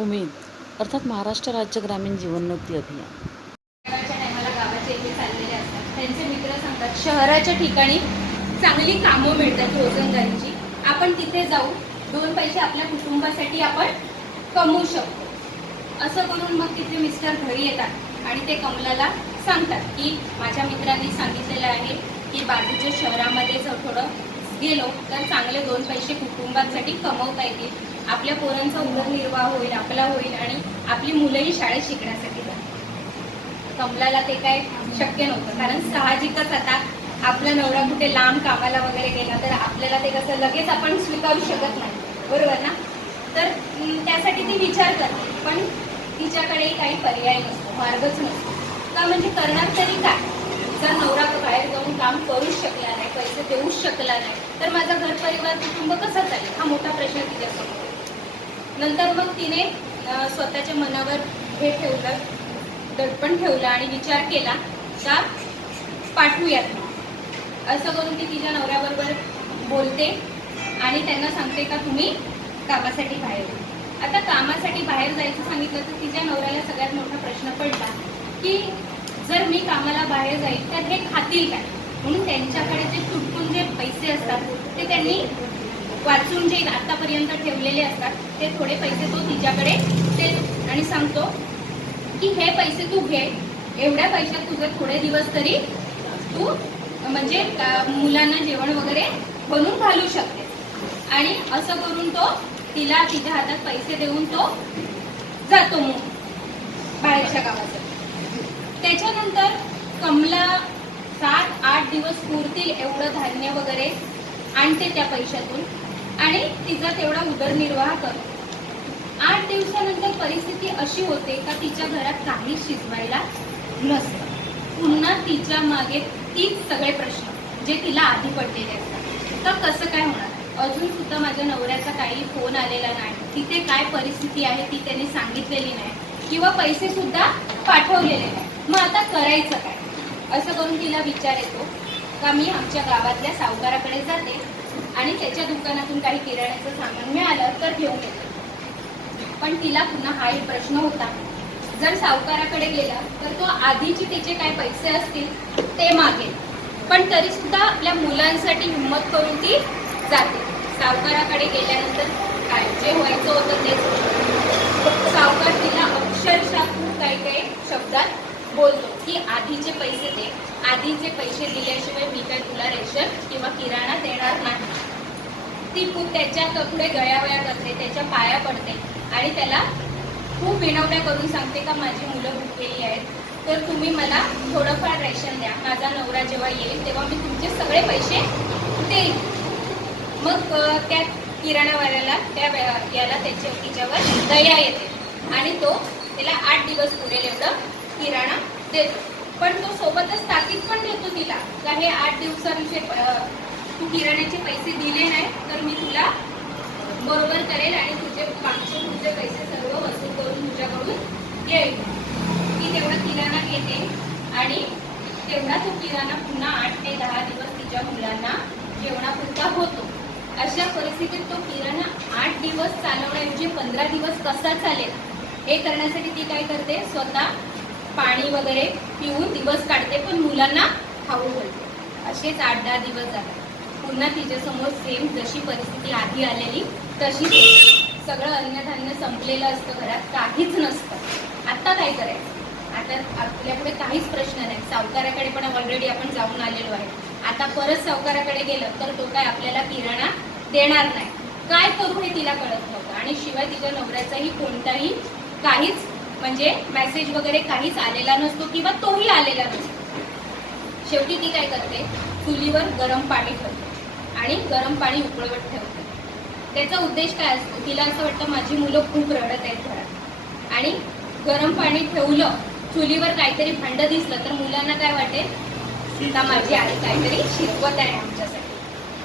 उमेद अर्थात महाराष्ट्र राज्य ग्रामीण जीवनोन्नती अभियान. टायमाला गावाचे चाललेले असतात. त्यांचे मित्र सांगतात शहराच्या ठिकाणी चांगली कामं मिळतात रोजंदारीची. आपण तिथे जाऊ दोन पैसे आपल्या कुटुंबासाठी आपण कमवू शकतो. असं करून मग तिथे मिस्टर घरी येतात आणि ते कमलाला सांगतात की माझ्या मित्रांनी सांगितलेलं आहे की बाजूच्या शहरामध्ये जर थोडं गेलो तर चांगले दोन पैसे कुटुंबासाठी कमवता येतील. आपल्या पोरांचा उदरनिर्वाह होईल आपला होईल आणि आपली मुलंही शाळेत शिकण्यासाठी जातील. कमलाला ते काय शक्य नव्हतं. कारण साहजिकच आता आपला नवरा कुठे लांब कामाला वगैरे गेला तर आपल्याला ते कसं लगेच आपण स्वीकारू शकत नाही. बरोबर ना? तर त्यासाठी ती विचार करते. पण तिच्याकडे काही पर्याय नसतो मार्गच नसतो. का म्हणजे करणार तरी काय? जर नवरा बाहेर जाऊन काम करूच शकला नाही पैसे देऊच शकला नाही तर माझा घर परिवार कुटुंब कसं चालेल? हा मोठा प्रश्न तिच्यासमोर. नंतर मग तिने स्वतःच्या मनावर हे ठेवलं दडपण ठेवलं आणि विचार केला का पाठवूयात असं करून ती तिच्या नवऱ्याबरोबर बोलते आणि त्यांना सांगते का तुम्ही कामासाठी बाहेर आता कामासाठी बाहेर जायचं सांगितलं तर तिच्या नवऱ्याला सगळ्यात मोठा प्रश्न पडला की जर मी कामाला बाहेर जाईल तर हे खातील काय? म्हणून त्यांच्याकडे जे तुटकून जे पैसे असतात ते त्यांनी वाचून जे आतापर्यंत ठेवलेले असतात ते थोडे पैसे तो तिच्याकडे ते आणि सांगतो की हे पैसे तू घे. एवढ्या पैशात तुझे थोडे दिवस तरी तू म्हणजे मुलांना जेवण वगैरे बनवून घालू शकते. आणि असं करून तो तिला तिच्या हातात पैसे देऊन तो जातो मग बाहेरच्या गावात त्याच्यानंतर कमला सात आठ दिवस पुरतील एवढं धान्य वगैरे आणते त्या पैशातून. आणि तिचा तेवढा उदरनिर्वाह करतो आठ दिवसानंतर परिस्थिती अशी होते का तिच्या घरात काही शिजवायला नसतं. पुन्हा तिच्यामागे तीच सगळे प्रश्न जे तिला आधी पडलेले असतात. तर कसं काय होणार? अजून सुद्धा माझ्या नवऱ्याचा काही फोन आलेला नाही. तिथे काय परिस्थिती आहे ती त्यांनी सांगितलेली नाही. किंवा पैसे सुद्धा पाठवलेले नाही. मग आता करायचं काय? असं करून तिला विचार येतो का मी आमच्या गावातल्या सावकाराकडे जाते? आणि त्याच्या दुकानातून काही किराण्याचं सामान मिळालं तर घेऊन येते. पण तिला पुन्हा हा एक प्रश्न होता. जर सावकाराकडे गेला तर तो आधीचे त्याचे काय पैसे असतील ते मागेल. पण तरी सुद्धा आपल्या मुलांसाठी हिंमत करून ती जाते. सावकाराकडे गेल्यानंतर काय जे व्हायचं होतं तेच. सावकार तिला अक्षरशः खूप काही काही शब्दात बोलतो की आधीचे पैसे दे. आधीचे पैसे दिल्याशिवाय मी काय तुला रेशन किंवा किराणा देणार नाही. ती खूप त्याच्या कपडे गळ्यावया करते त्याच्या पाया पडते आणि त्याला खूप विनवण्या करून सांगते का माझी मुलं भुकेली आहेत. तर तुम्ही मला थोडंफार रेशन द्या. माझा नवरा जेव्हा येईल तेव्हा मी तुमचे सगळे पैसे देईन. मग त्या किराणावाल्याला त्या याला त्याच्या तिच्यावर दया येते. आणि तो त्याला आठ दिवस पुरेल एवढं किराणा देतो. पण तो सोबतच ताकीद पण देतो तिला. का हे आठ दिवसांचे तू किराण्याचे पैसे दिले नाही तर मी तुला बरोबर करेल आणि तुझे मागचे तुझे पैसे सर्व वसूल करून तुझ्याकडून येईल. ती तेवढा किराणा घेते आणि तेवढा तो किराणा पुन्हा आठ ते दहा दिवस तिच्या मुलांना जेवणापुरता होतो. अशा परिस्थितीत तो किराणा आठ दिवस चालवण्याऐवजी पंधरा दिवस कसा चालेल हे करण्यासाठी ती काय करते? स्वतः पाणी वगैरे पिऊन दिवस काढते पण मुलांना खाऊ घालते. असेच आठ दहा दिवस झाले. पुन्हा तिच्यासमोर सेम जशी परिस्थिती आधी आलेली तशीच सगळं अन्नधान्य संपलेलं असतं घरात काहीच नसतं. आता काय करायचं? आता आपल्याकडे काहीच प्रश्न नाही. सावकाराकडे पण ऑलरेडी आपण जाऊन आलेलो आहे. आता परत सावकाराकडे गेलं तर तो काय आपल्याला किराणा देणार नाही. काय करू हे तिला कळत नव्हतं. आणि शिवाय तिच्या नवऱ्याचाही कोणताही काहीच म्हणजे मेसेज वगैरे काहीच आलेला नसतो किंवा तोही आलेला नसतो. शेवटी ती काय करते? चुलीवर गरम पाणी ठेवते आणि गरम पाणी उकळवत ठेवते. त्याचा उद्देश काय असतो? तिला असं वाटतं माझी मुलं खूप रडत आहेत घरात. आणि गरम पाणी ठेवलं चुलीवर काहीतरी भांड दिसलं तर मुलांना काय वाटेल? का माझी आई काहीतरी शिकवत आहे आमच्यासाठी.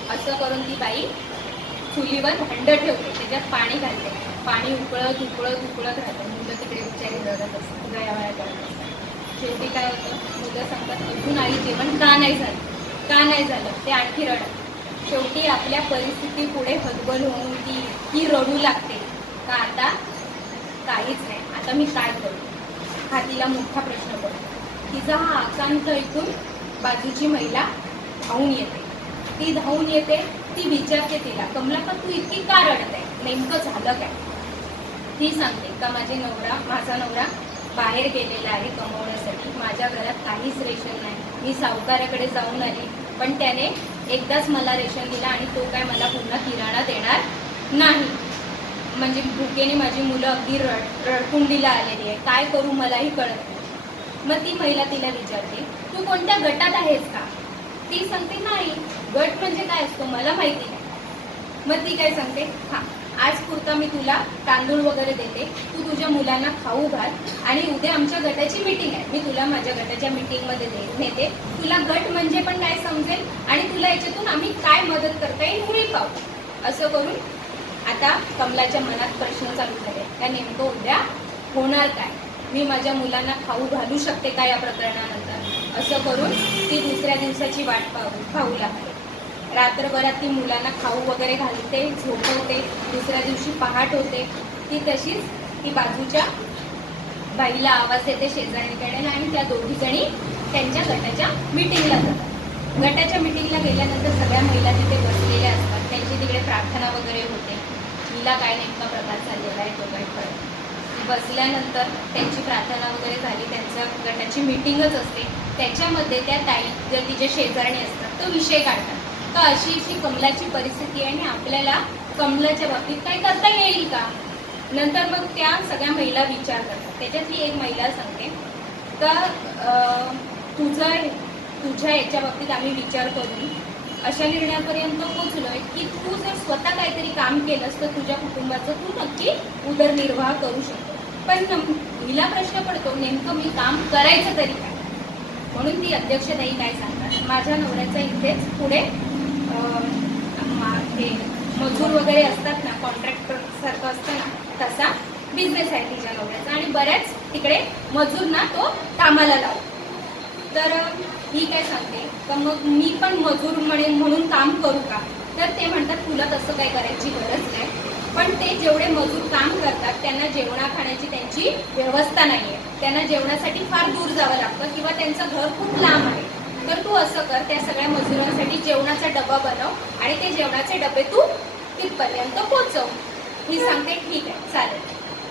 असं करून ती बाई चुलीवर भांड ठेवते त्याच्यात पाणी घालते. पाणी उकळत उकळत उकळत राहतं. मुलं तिकडे बिचारी रडत असतात गयावया करत असतात. शेवटी काय होतं? मुलं सांगतात अजून आई जेवण का नाही झालं? का नाही झालं? ते आणखी रडत शेवटी आपल्या परिस्थिती पुढे हतबल होऊन ती ती रडू लागते का आता काहीच नाही. आता मी काय करू? हा तिला मोठा प्रश्न पडतो. तिचा हा आकांत ऐकून बाजूची महिला धावून येते. ती धावून येते ती विचारते तिला. कमला पण तू इतकी का रडत आहे? नेमकं झालं काय? ती सांगते का माझे नवरा माझा नवरा बाहेर गेलेला आहे कमवण्यासाठी. माझ्या घरात काहीच रेशन नाही. मी सावकाराकडे जाऊन आली. पण त्याने एकदाच मला रेशन दिला आणि तो काय मला पुन्हा किराणा देणार नाही. म्हणजे भुकेने माझी मुलं अगदी रड रडकुंडीला आलेली आहे काय करू मलाही कळत नाही. मग ती महिला तिला विचारते तू कोणत्या गटात आहेस का? ती सांगते नाही. गट म्हणजे काय असतो मला माहिती नाही. मग ती काय सांगते? हा आज पुरता मी तुला तांदूळ वगैरे देते. तू तुझ्या मुलांना खाऊ घाल. आणि उद्या आमच्या गटाची मीटिंग आहे. मी तुला माझ्या गटाच्या मीटिंगमध्ये नेते. तुला गट म्हणजे पण काय समजेल? आणि तुला याच्यातून आम्ही काय मदत करता येईल हे पाहू. असं करून आता कमलाच्या मनात प्रश्न चालू झाले. त्या नेमकं उद्या होणार काय? मी माझ्या मुलांना खाऊ घालू शकते का या प्रकरणानंतर? असं करून ती दुसऱ्या दिवसाची वाट पाहू खाऊ लागते रात्रभरात ती मुलांना खाऊ वगैरे घालते झोपवते दुसऱ्या दिवशी पहाट होते. ती तशीच ती बाजूच्या बाईला आवाज येते शेजारीकडे आणि त्या दोघी जणी त्यांच्या गटाच्या मिटिंगला जातात. गटाच्या मिटिंगला गेल्यानंतर सगळ्या महिला तिथे बसलेल्या असतात. त्यांची तिकडे प्रार्थना वगैरे होते. हिला काय नेमका प्रकार झालेला आहे तो काय बसल्यानंतर त्यांची प्रार्थना वगैरे झाली. त्यांचं गटाची मिटिंगच असते. त्याच्यामध्ये त्या ताई जर तिच्या शेजारणी असतात तो विषय काढतात. का अशी अशी कमलाची परिस्थिती आहे आणि आपल्याला कमलाच्या बाबतीत काही करता येईल का? नंतर मग त्या सगळ्या महिला विचार करतात. त्याच्यातली एक महिला सांगते. तर तुझं तुझ्या याच्या बाबतीत आम्ही विचार करून अशा निर्णयापर्यंत पोचलोय की तू जर स्वतः काहीतरी काम केलंस तर तुझ्या कुटुंबाचं तू नक्की उदरनिर्वाह करू शकतो. पण हिला प्रश्न पडतो नेमकं मी काम करायचं तरी काय? म्हणून ती अध्यक्षताही काय सांगतात? माझ्या नवऱ्याचा इथेच पुढे हे मजूर वगैरे असतात ना कॉन्ट्रॅक्टर सारखं असतं ना तसा बिझनेस आहे तिच्या नवऱ्याचा. आणि बऱ्याच तिकडे मजूर ना तो कामाला लावतो. तर अं, ही काय सांगते तर मग मी पण मजूर म्हणे म्हणून काम करू का? तर ते म्हणतात तुला तसं काय करायची गरज नाही. पण ते जेवढे मजूर काम करतात त्यांना जेवणा खाण्याची त्यांची व्यवस्था नाही आहे त्यांना जेवणासाठी फार दूर जावं लागतं किंवा त्यांचं घर खूप लांब आहे. तर तू असं कर त्या सगळ्या मजुरांसाठी जेवणाचा डबा बनव आणि ते जेवणाचे डबे तू तिथपर्यंत पोचव ही सांगते ठीक आहे चालेल.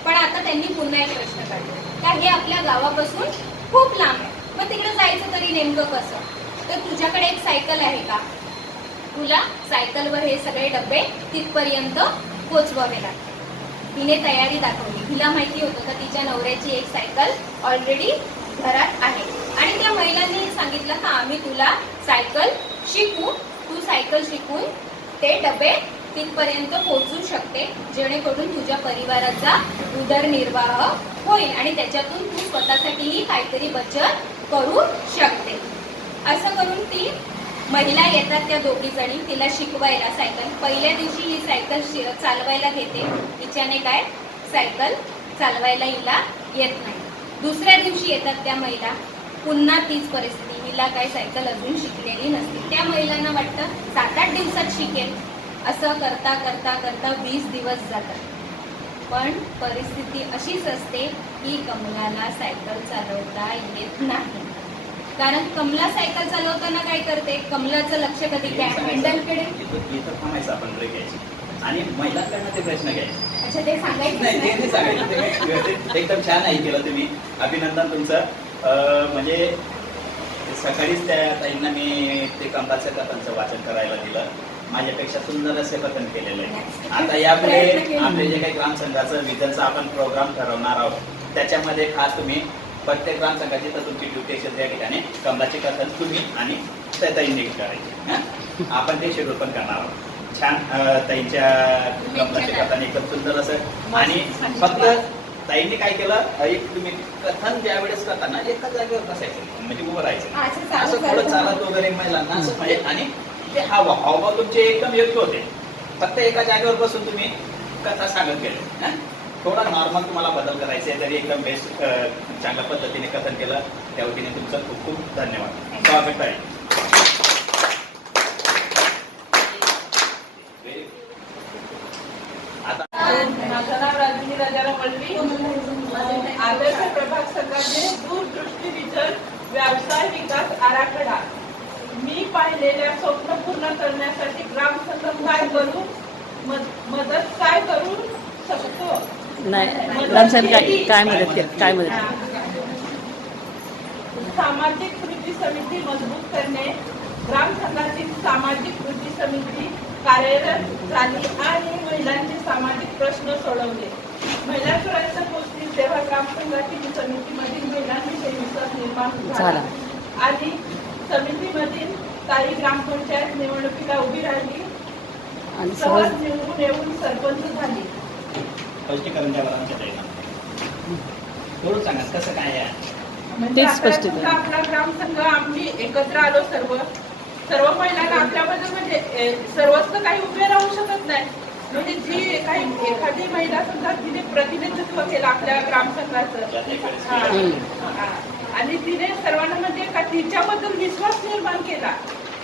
पण आता त्यांनी पुन्हा एक प्रश्न काढला. का हे आपल्या गावापासून खूप लांब आहे. मग तिकडे जायचं तरी नेमकं कसं? तर तुझ्याकडे एक सायकल आहे का? तुला सायकलवर हे सगळे डबे तिथपर्यंत पोचवावे लागतात तिने तयारी दाखवली. हिला माहिती होतं का तिच्या नवऱ्याची एक सायकल ऑलरेडी घरात आहे. आणि त्या महिलांनी सांगितलं हा आम्ही तुला सायकल शिकू तू सायकल शिकून ते डबे तिथपर्यंत पोहोचू शकते जेणेकरून तुझ्या परिवाराचा उदरनिर्वाह होईल आणि त्याच्यातून तू स्वतःसाठीही काहीतरी बचत करू शकते. असं करून ती महिला येतात त्या दोघी जणी तिला शिकवायला सायकल. पहिल्या दिवशी ही सायकल चालवायला घेते. तिच्याने काय? सायकल चालवायला हिला येत नाही. दुसऱ्या दिवशी येतात त्या महिला. पुन्हा तीच परिस्थिती. हिला काय सायकल अजून शिकलेली नसते. त्या महिलांना वाटतं सात आठ दिवसात शिकेल. असं करता करता करता वीस दिवस जातात. पण परिस्थिती अशीच असते की कमलाला सायकल चालवता येत नाही. कारण कमला सायकल चालवताना काय करते? कमलाचं लक्ष कधी काय हँडलकडे आणि महिलांकडनं ते प्रश्न घ्यायचे. अच्छा ते सांगायचं नाही ते नाही. सांगायचं. एकदम छान आहे केलं तुम्ही. अभिनंदन तुमचं. म्हणजे सकाळीच त्या ताईंना मी ते कंपाचं कथांचं वाचन करायला दिलं. माझ्यापेक्षा सुंदर असे कथन केलेलं आहे. आता यापुढे. आपले जे काही ग्रामसंघाचं विजनचा आपण प्रोग्राम ठरवणार आहोत त्याच्यामध्ये खास तुम्ही प्रत्येक ग्रामसंघाची तर तुमची ड्युटी असेल त्या ठिकाणी. कमलाचे कथन तुम्ही आणि त्या ताईंनी करायचे? आपण ते शेड्यूल पण करणार आहोत. छान अं, ताईंच्या कमलाचे कथन एकदम सुंदर असं. आणि फक्त ताईंनी काय केलं? एक तुम्ही कथन ज्या वेळेस करताना एका जागेवर बसायचं म्हणजे उभं राहायचं. असं थोडं चालत. वगैरे महिलांना असं म्हणजे आणि ते हावभाव हावभाव तुमचे एकदम योग्य होते. फक्त एका जागेवर बसून तुम्ही कथा सांगत गेले? थोडा नॉर्मल तुम्हाला बदल करायचे आहे, तरी एकदम बेस्ट चांगल्या पद्धतीने कथन केलं त्या वतीने तुमचं खूप खूप धन्यवाद. स्वागत आहे. आदर्श प्रभाग संघाचे दूरदृष्टी विजन व्यवसाय विकास आराखडा. मी पाहिलेल्या स्वप्न पूर्ण करण्यासाठी ग्रामसंघ काय करू? मद- मदत काय करू शकतो? नाही ग्रामसेवक काय काय मदत केली? काय मदत केली? सामाजिक कृती समिती मजबूत करणे. ग्रामसंघातील सामाजिक कृती समिती कार्यरत झाली आणि महिलांचे सामाजिक प्रश्न सोडवले. महिलांपर्यंत समितीमधील महिलांविषयी विश्वास निर्माण झाला. आणि समितीमधील काही ग्रामपंचायत निवडणुकीला उभी राहिली. आणि सहज निवडून येऊन सरपंच झाली. स्पष्टीकरण द्यावं आमच्या थोडं सांगा कसं काय आहे? म्हणजे आपला ग्रामसंघ आम्ही एकत्र आलो सर्व. सर्व महिलांना आपल्याबद्दल म्हणजे सर्वच काही उभे राहू शकत नाही. म्हणजे जी काही एखादी महिला समजा तिने प्रतिनिधित्व केलं आपल्या ग्रामसंघाचं. आणि तिने सर्वांना म्हणजे का तिच्याबद्दल विश्वास निर्माण केला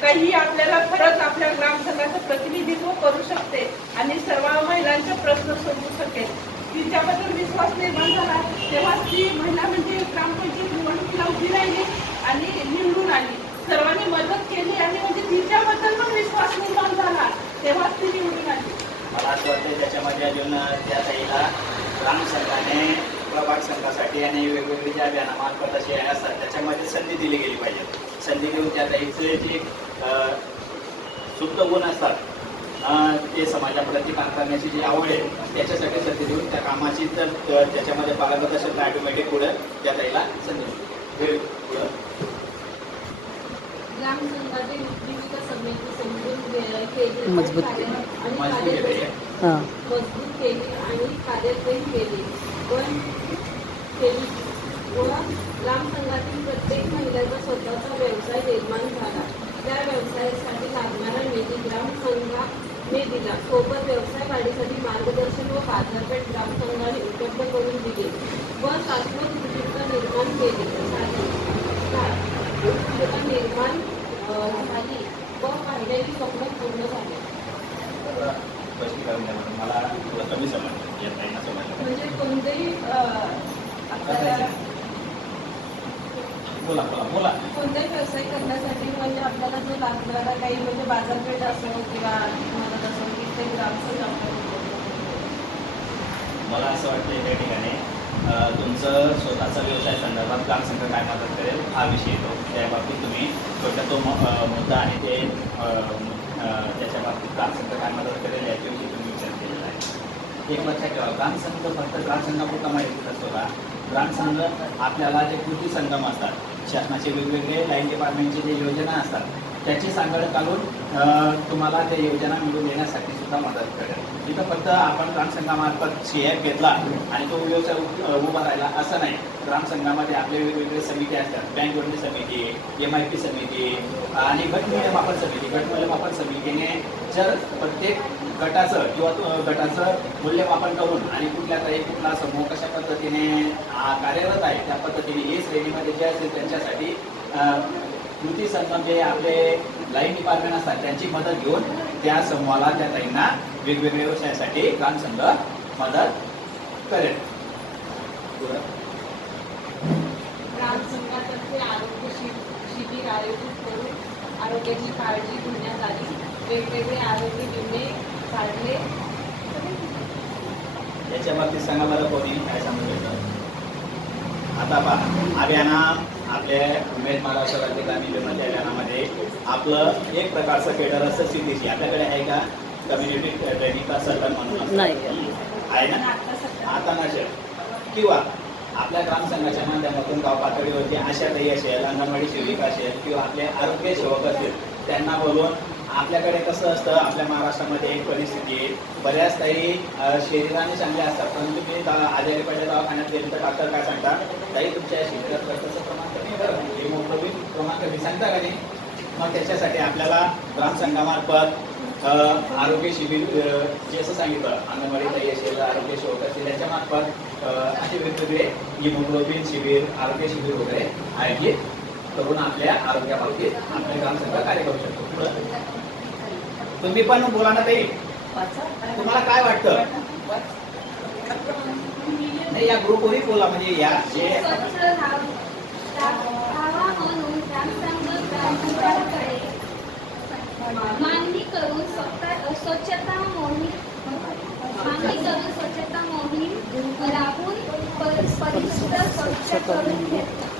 काही आपल्याला खरंच आपल्या ग्रामसंघाचं प्रतिनिधित्व करू शकते आणि सर्व महिलांचे प्रश्न सोडवू शकेल. तिच्याबद्दल विश्वास निर्माण झाला. तेव्हा ती महिला म्हणजे ग्रामपंचायत निवडणुकीला उभी राहिली आणि निवडून आली. सर्वांनी मदत केली आणि म्हणजे तिच्याबद्दल पण विश्वास निर्माण झाला. तेव्हा ती निवडून आली. मला असं वाटतं त्याच्यामध्ये अजून त्या ताईला ग्राम संघाने प्रभाग संघासाठी आणि वेगवेगळी ज्या अभियानामार्फत असे असतात त्याच्यामध्ये संधी दिली गेली पाहिजे. संधी देऊन त्या ताईचे जे सुप्त गुण असतात ते समाजाप्रती काम करण्याची जी आवड आहे त्याच्यासाठी संधी देऊन त्या कामाची तर त्याच्यामध्ये पारंगत असेल तर ऑटोमॅटिक पुढं त्या ताईला संधी देऊ पुढं ग्रामसंघातील विविध समिती समजून घे- केली मजबूत केली. हां. मजबूत केली आणि कार्यक्रम केली. पण केली. व ग्रामसंघातील प्रत्येक महिलेचा स्वतःचा व्यवसाय निर्माण झाला. त्या व्यवसायासाठी लागणारा निधी ग्रामसंघाने दिला. सोबत व्यवसाय वाढीसाठी मार्गदर्शन व बाजारपेठ ग्रामसंघाने उपलब्ध करून दिली. व शाश्वत निर्माण केली. निर्माण झाली व पाहिलेली स्वप्न पूर्ण झाली म्हणजे कोणतेही कोणताही व्यवसाय करण्यासाठी म्हणजे आपल्याला जो लागणारा काही म्हणजे बाजारपेठ असो किंवा मदत असो की ते आपल्याला मला असं वाटतं त्या ठिकाणी तुमचं स्वतःचा व्यवसाय संदर्भात ग्रामसंघ काय मदत करेल हा विषय येतो. त्या बाबतीत तुम्ही छोटा तो मुद्दा आहे ते त्याच्या बाबतीत ग्रामसंघ काय मदत करेल याच्याविषयी तुम्ही विचार केलेला आहे. एक लक्षात ठेवा ग्रामसंघ फक्त ग्रामसंघापुरता माहिती नसतो का? ग्रामसंघ आपल्याला जे कृती संगम असतात शासनाचे वेगवेगळे लाईन डिपार्टमेंटचे जे योजना असतात त्याची सांगड घालून तुम्हाला त्या योजना मिळवून देण्यासाठी सुद्धा मदत करेल. तिथं फक्त आपण ग्रामसंघामार्फत एफ घेतला आणि तो व्यवसाय उभा राहिला असं नाही. ग्रामसंघामध्ये आपले वेगवेगळे समिती असतात. बँक जोडणी समिती एम आय पी समिती आणि गट मूल्यमापन समिती. गट मूल्यमापन समितीने जर प्रत्येक गटाचं किंवा गटाचं मूल्यमापन करून आणि कुठल्या काही कुठला समूह कशा पद्धतीने कार्यरत आहे त्या पद्धतीने हे श्रेणीमध्ये जे असेल त्यांच्यासाठी कृती संगम जे आपले लाईन डिपार्टमेंट असतात त्यांची मदत घेऊन त्या समूहाला त्या ताईंना वेगवेगळ्या व्यवसायासाठी ग्रामसंघ मदत करेल. ग्रामसंघातर्फे आरोग्य शिबिर आयोजित करून आरोग्याची काळजी घेण्यात आली. वेगवेगळे आरोग्य विमे काढले. याच्या बाबतीत सांगा बरं कोणी काय सांगू शकतं? आता पहा अभियाना आपल्या उमेद महाराष्ट्र राज्य ग्रामीण विमाच्या अभियानामध्ये आपलं एक प्रकारचं केडर असतं सीटीसी आपल्याकडे आहे का? कम्युनिटी ट्रेनिंग सर्कल म्हणून. आहे ना? आता नसेल किंवा आपल्या ग्रामसंघाच्या माध्यमातून गाव पातळीवरती आशाताई असेल अंगणवाडी सेविका असेल किंवा आपले आरोग्य सेवक असतील त्यांना बोलवून आपल्याकडे कसं असतं आपल्या महाराष्ट्रामध्ये एक परिस्थिती आहे. बऱ्याच काही शरीराने चांगले असतात परंतु मी आजारी पडल्या दवाखान्यात गेले तर डॉक्टर काय सांगतात? ताई तुमच्या शरीरात रक्ताचं प्रमाण कमी करा हिमोग्लोबिन प्रमाण कमी. सांगता का नाही? मग त्याच्यासाठी आपल्याला ग्राम संघामार्फत आरोग्य शिबिर जे असं सांगितलं अंगणवाडी ताई असेल आरोग्य सेवक असेल त्याच्यामार्फत असे वेगवेगळे हिमोग्लोबिन शिबिर आरोग्य शिबिर वगैरे आयोजित करून आपल्या आरोग्याबाबतीत आपल्या ग्रामसंघ कार्य करू शकतो. तुम्ही पण बोला ना ताई. तुम्हाला काय वाटतं? या ग्रुपवरही बोला म्हणजे या जे मागणी करून स्वच्छता मोहीम मागणी करून स्वच्छता मोहीम राबून पर- परिसर स्वच्छ करून घेतला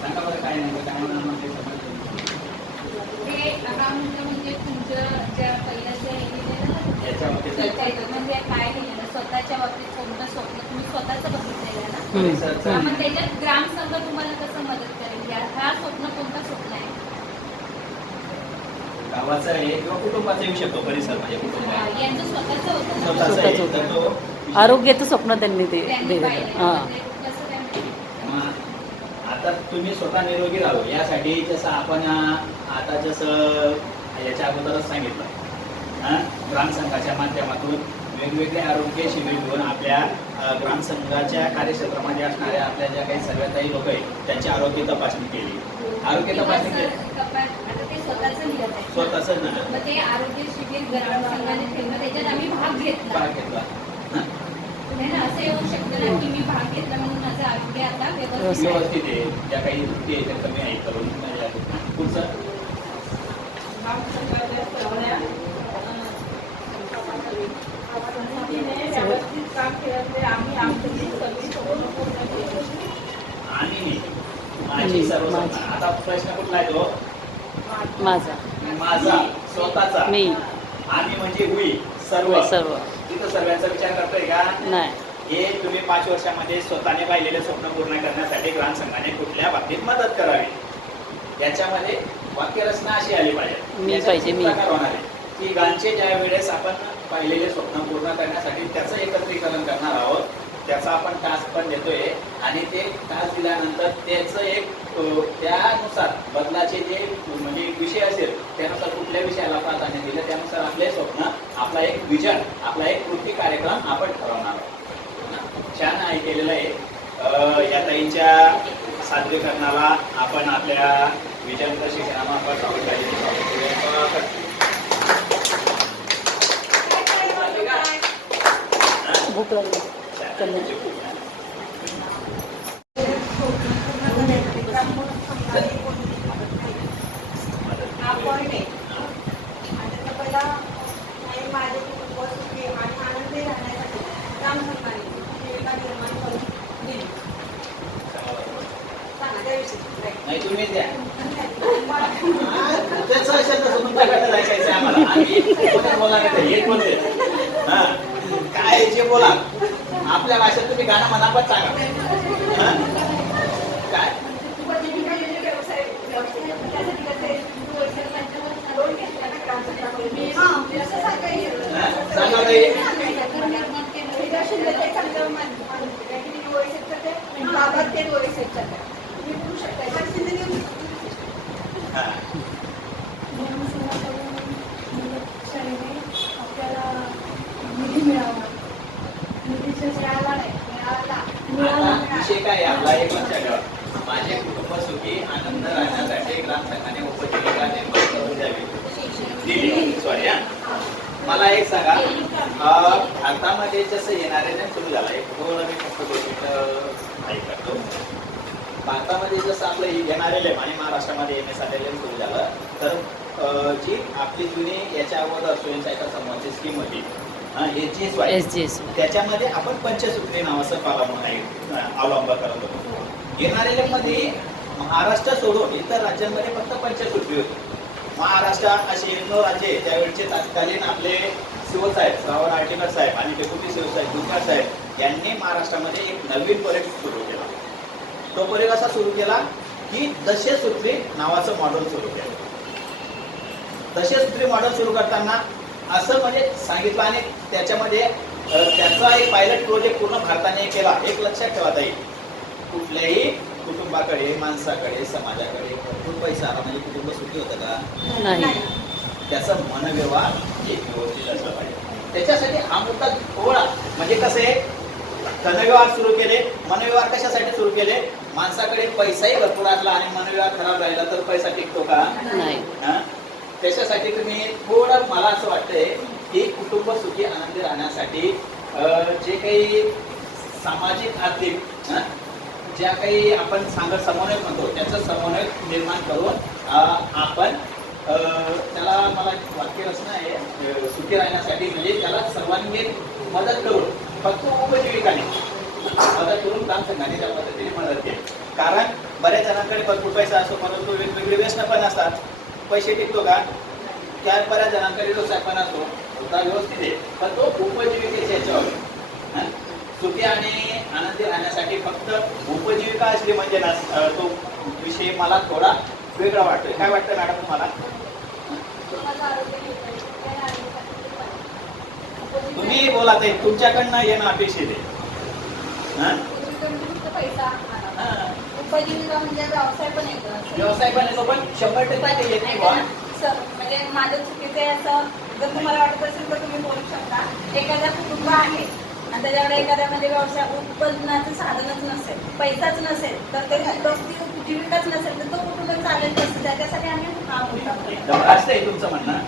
सांगा बरं काय नाही काय म्हणणार ते सगळं. हे हा मुद्दा म्हणजे तुमचं ज्या जे हे म्हणजे काय स्वतःच्या बाबतीत कोणतं स्वप्न तुम्ही स्वतःच बघितलेलं ना? हा, मग त्याच्यात ग्रामसंघ तुम्हाला कसं मदत करेल? या हा स्वप्न कोणता स्वप्न आहे? गावाचं आहे किंवा कुटुंबाचा येऊ शकतो परिसर म्हणजे कुटुंब. हा, यांचं स्वतःचं होतं ना? स्वतःचं आहे स्वतःचं तर होतं. तो आरोग्याचं स्वप्न त्यांनी ते त्यांनी दिलेलं हां. म्हणजे कसं काय माहिती? मग आता तुम्ही स्वतः निरोगी राहावं. यासाठी जसं आपण आता जसं याच्या अगोदरच सांगितलं ग्रामसंघाच्या माध्यमातून वेगवेगळे आरोग्य शिबिर घेऊन आपल्या ग्रामसंघाच्या कार्यक्षेत्रामध्ये असणाऱ्या आपल्या ज्या काही सर्व काही लोक आहेत त्यांची आरोग्य तपासणी केली. आरोग्य तपासणी केली. स्वतःचं स्वतःच आरोग्य शिबिर भाग घेतला. असं येऊ शकतं ना की मी भाग घेतला म्हणून माझं आरोग्य आता व्यवस्थित आहे. व्यवस्थित आहे. ज्या काही त्रुटी आहेत त्या कमी आहेत. करून पुढचं आणि माझी सर्व. आता प्रश्न कुठला आहे तो? माझा. माझा. स्वतःचा. मी. आम्ही म्हणजे मी सर्व. सर्व. तिथं सर्वांचा विचार करतोय का? नाही. हे तुम्ही पाच वर्षामध्ये स्वतःने पाहिलेले स्वप्न पूर्ण करण्यासाठी ग्रामसंघाने कुठल्या बाबतीत मदत करावी? याच्यामध्ये वाक्यरचना अशी आली पाहिजे. की गांचे ज्या वेळेस आपण पाहिलेले स्वप्न पूर्ण करण्यासाठी त्याचं एकत्रीकरण करणार आहोत त्याचा आपण टास्क पण देतोय आणि ते टास्क दिल्यानंतर त्याचं एक त्यानुसार बदलाचे जे म्हणजे विषय असेल त्यानुसार कुठल्या विषयाला प्राधान्य दिलं त्यानुसार आपले स्वप्न आपला एक विजन आपला एक कृती कार्यक्रम आपण ठरवणार आहोत. छान आहे केलेलं आहे. या ताईंच्या सादरीकरणाला आपण आपल्या विजन प्रशिक्षणामार्फत स्वागत आहे. भूक लागली कमी. आपण हे आणि त्याचा पहिला नाही माझे कुटुंब सुखी आणि आनंदी राहण्यासाठी ग्रामसंघाने जीविका निर्माण करून दिली सांगा त्याविषयी नाही तुम्ही द्या. हा. काय जे बोला. आपल्या भाषेत तुम्ही गाणं म्हणा पण सांगा हा? काय हा? सांगा ताई. हा. आपल्याला निधी मिळावा निधीचं मिळाला नाही मिळाला विषय काय आपला एक लक्षात माझे कुटुंब सुखी आनंद राहण्यासाठी ग्रामसंघाने उपजीविका निर्माण करून द्यावी दिली सॉरी मला एक सांगा भारतामध्ये जसं येणारे नाही सुरू झालं एक थोडं मी फक्त माहीत करतो. भारतामध्ये जसं आपलं येणारे आणि महाराष्ट्रामध्ये येण्यास आलेले सुरू झालं. तर जी आपली जुनी याच्या अगोदर स्वयंसहायता समूहाची स्कीम होती एस जी त्याच्यामध्ये आपण पंचसूत्री नावाचं पालन आहे अवलंब करत होतो. मध्ये महाराष्ट्र सोडून इतर राज्यांमध्ये फक्त पंचसूत्री होती. महाराष्ट्र असे इंदोर राज्य आहे, त्यावेळचे तत्कालीन आपले शिवसाहेब श्रावण आर्टिकर साहेब आणि डेप्युटी शिवसाहेब दुर्गा साहेब यांनी महाराष्ट्रामध्ये एक नवीन प्रोजेक्ट सुरू केला. तो प्रोजेक्ट असा सुरू केला की दशसूत्री नावाचं मॉडेल सुरू केलं. दशसूत्री मॉडेल सुरू करताना असं म्हणजे सांगितलं आणि त्याच्यामध्ये त्याचा एक पायलट प्रोजेक्ट पूर्ण भारताने केला. एक लक्षात ठेवा ताई. कुठल्याही कुटुंबाकडे माणसाकडे समाजाकडे भरपूर पैसा आला. म्हणजे कुटुंब सुखी होतं का? त्याचा मनव्यवहार एक व्यवस्थित असला पाहिजे त्याच्यासाठी हा मुद्दा थोडा म्हणजे कसं आहे? धनव्यवहार सुरू केले. मनव्यवहार कशासाठी सुरू केले? माणसाकडे पैसाही भरपूर आला आणि मनव्यवहार खराब राहिला तर पैसा टिकतो का? नाही? त्याच्यासाठी तुम्ही थोडं मला असं वाटतंय की कुटुंब सुखी आनंदी राहण्यासाठी जे काही सामाजिक आर्थिक ज्या काही आपण सांगत समन्वय म्हणतो त्याचं समन्वय निर्माण करून आपण त्याला मला एक वाक्य रचना आहे. सुखी राहण्यासाठी म्हणजे त्याला सर्वांनी मदत करून फक्त उपजीविकाने. मदत करून काम संघाने त्या पद्धतीने मदत केली. कारण बऱ्याच जणांकडे भरपूर पैसा असतो परंतु वेगवेगळे व्यसन पण असतात. पैसे टिकतो का? त्या बऱ्याच जणांकडे व्यवसाय पण असतो. होता व्यवस्थित आहे. पण तो उपजीविकेच्या याच्यावर सुखी आणि आनंदी राहण्यासाठी फक्त उपजीविका असली म्हणजे ना तो विषय मला थोडा वेगळा वाटतोय. काय वाटतं मॅडम तुम्हाला माझं आरोग्य नीट आहे. त्या आरोग्यासाठी पण. तुम्ही बोला ताई तुमच्याकडनं येणं अपेक्षित आहे. व्यवसाय पण येतो पण शंभर टक्के येत नाही बुवा. म्हणजे माझं चुकीचं आहे असं जर तुम्हाला वाटत असेल तर तुम्ही बोलू शकता एखादा कुटुंब आहे आणि त्याच्याकडे एखाद्यामध्ये व्यवसाय उत्पन्नाचं साधनच नसेल पैसाच नसेल तर ते जीविकाच नसेल तर तो कुटुंब चालेल कसं त्याच्यासाठी आम्ही आहे तुमचं म्हणणं.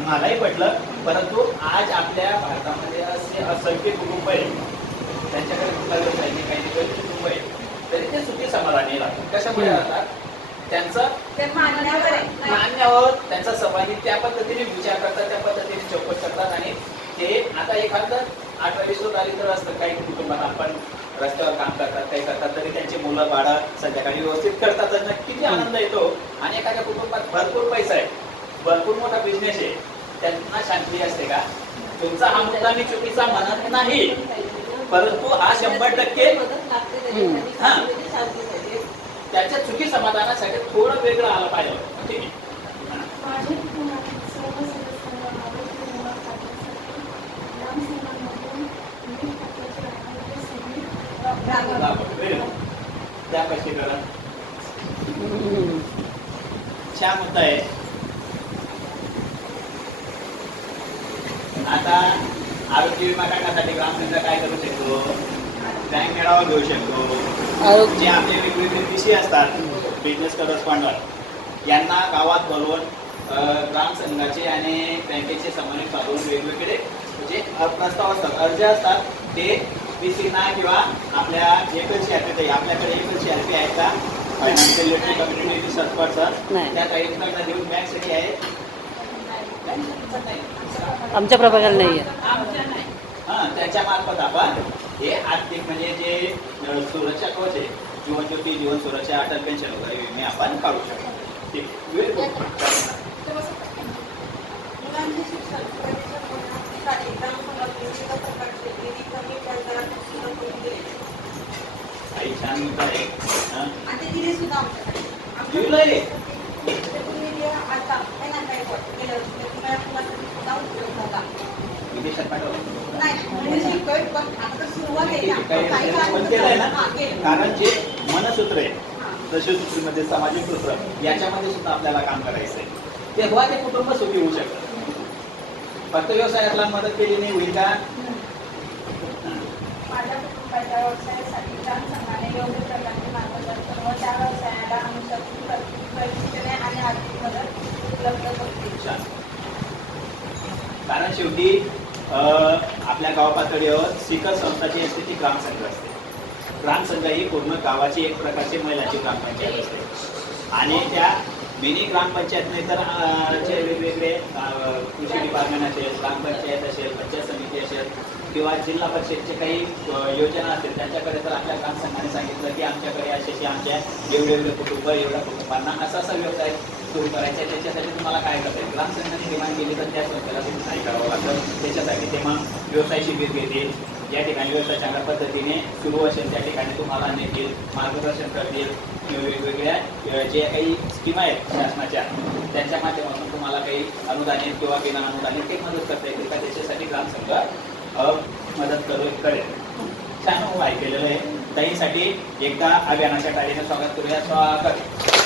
मलाही पटलं. परंतु आज आपल्या भारतामध्ये असे असंख्य कुटुंब आहे त्यांच्याकडे कुठला व्यवसाय नाही काही नाही कुटुंब आहे तरी ते सुखी समाधानी राहतात कशामुळे राहतात? त्यांचं मान्यवर त्यांचा संबंधित त्या पद्धतीने विचार करतात त्या पद्धतीने चौकट करतात. आणि ते आता एखादं अठरा वीस दारिद्र्य असतं काही कुटुंबात आपण रस्त्यावर काम करतात काही करतात तरी त्यांची मुलं बाळं संध्याकाळी व्यवस्थित करतात. त्यांना किती आनंद येतो. आणि एखाद्या कुटुंबात भरपूर पैसा आहे. भरपूर मोठा बिझनेस आहे. त्यांना शांती असते का? तुमचा हा मुद्दा मी चुकीचा म्हणत नाही. परंतु हा शंभर टक्के हां. त्याच्या चुकी समाधानासाठी थोडं वेगळं आलं पाहिजे. ठीक आहे हां. माझ्या कुटुंबातील सर्व सदस्यांना आरोग्य विमा काढण्यासाठी ग्राम संघामधून मी खात्याचे आरोग्य सेवेत Very good. त्या पैसे करा. छान मुद्दा आहे. आता आरोग्य विमा काढण्यासाठी ग्रामसंघ काय करू शकतो? बँक मेळावा घेऊ शकतो. जे आपले वेगवेगळे विषय असतात बिझनेस करस्पॉन्डर यांना गावात बोलवून अ, ग्रामसंघाचे आणि बँकेचे समन्वय साधून वेगवेगळे जे अ, प्रस्ताव असतात अर्ज असतात ते पीसीना किंवा आपल्या एकच सीआरपी आपल्याकडे एकच सीआरपी आहे का? फायनान्शियल कम्युनिटी नाही. त्या ताईंकडनं देऊन बँकसाठी आहे. आमच्या प्रभागाला नाही आहे. हा त्याच्या मार्फत आपण हे आर्थिक म्हणजे जे सुरक्षा कवच आहे जीवन ज्योती जीवन सुरक्षा अटल पेन्शन वगैरे विमे आपण काढू शकतो. ठीक. वेळ मुलांचे शिक्षण प्रगतीच्या मुलांसाठी ग्रामसंघात विविध प्रकारचे निधी कमी व्याजदरात उपलब्ध करून दिले. काही छान मुद्दा आहे हा. आणि ते दिले सुद्धा आमच्याकडे. आमच्या- दिलंय. ते तुम्ही जे आता आहे ना काही वाटतं गेल्या वर्षी ते तुम्हाला विदेशात पाठवलं. कारण जे मनसूत्र आहे. दशसूत्रीमध्ये सामाजिक सूत्र याच्यामध्ये सुद्धा आपल्याला काम करायचं आहे तेव्हा ते कुटुंब सुखी होऊ शकतं. फक्त व्यवसायाला मदत केली नाही होईल का माझ्या कुटुंबाच्या व्यवसायासाठी ग्राम संघाने योग्य प्रकारचे व्यवसायाला आणि आर्थिक मदत उपलब्ध करते कारण शेवटी अं, आपल्या गाव पातळीवर शिखर संस्थाची असते ती ग्रामसंघ असते. ग्रामसंघ ही पूर्ण गावाची एक प्रकारची महिलांची ग्रामपंचायत असते. आणि त्या मिनी ग्रामपंचायत नाही तर जे वेगवेगळे कृषी डिपार्टमेंट असेल ग्रामपंचायत असेल पंचायत समिती असेल किंवा जिल्हा परिषदचे काही योजना असतील त्यांच्याकडे तर आपल्या ग्रामसंघाने सांगितलं की आमच्याकडे असे आमच्या एवढे एवढे कुटुंब एवढ्या कुटुंबांना असा असा व्यवसाय सुरू करायचा त्याच्यासाठी तुम्हाला काय करता येईल? ग्रामसंघाने डिमांड केली तर त्याच संस्थेला तुम्ही नाही करावं लागतं. त्याच्यासाठी तेव्हा व्यवसाय शिबिर घेते या ठिकाणी व्यवसाय चांगल्या पद्धतीने सुरू असेल त्या ठिकाणी तुम्हाला नेतील मार्गदर्शन करतील. वेगवेगळ्या ज्या जे काही स्कीम आहेत शासनाच्या त्यांच्या माध्यमातून तुम्हाला काही अनुदानित किंवा बिना अनुदानित काही मदत करता येतील का? त्याच्यासाठी ग्रामसंघ मदत करू करेल. छान ऐकलेलं आहे. त्याहीसाठी एकदा अभियानाच्या टाळीने स्वागत करूया. स्वागत.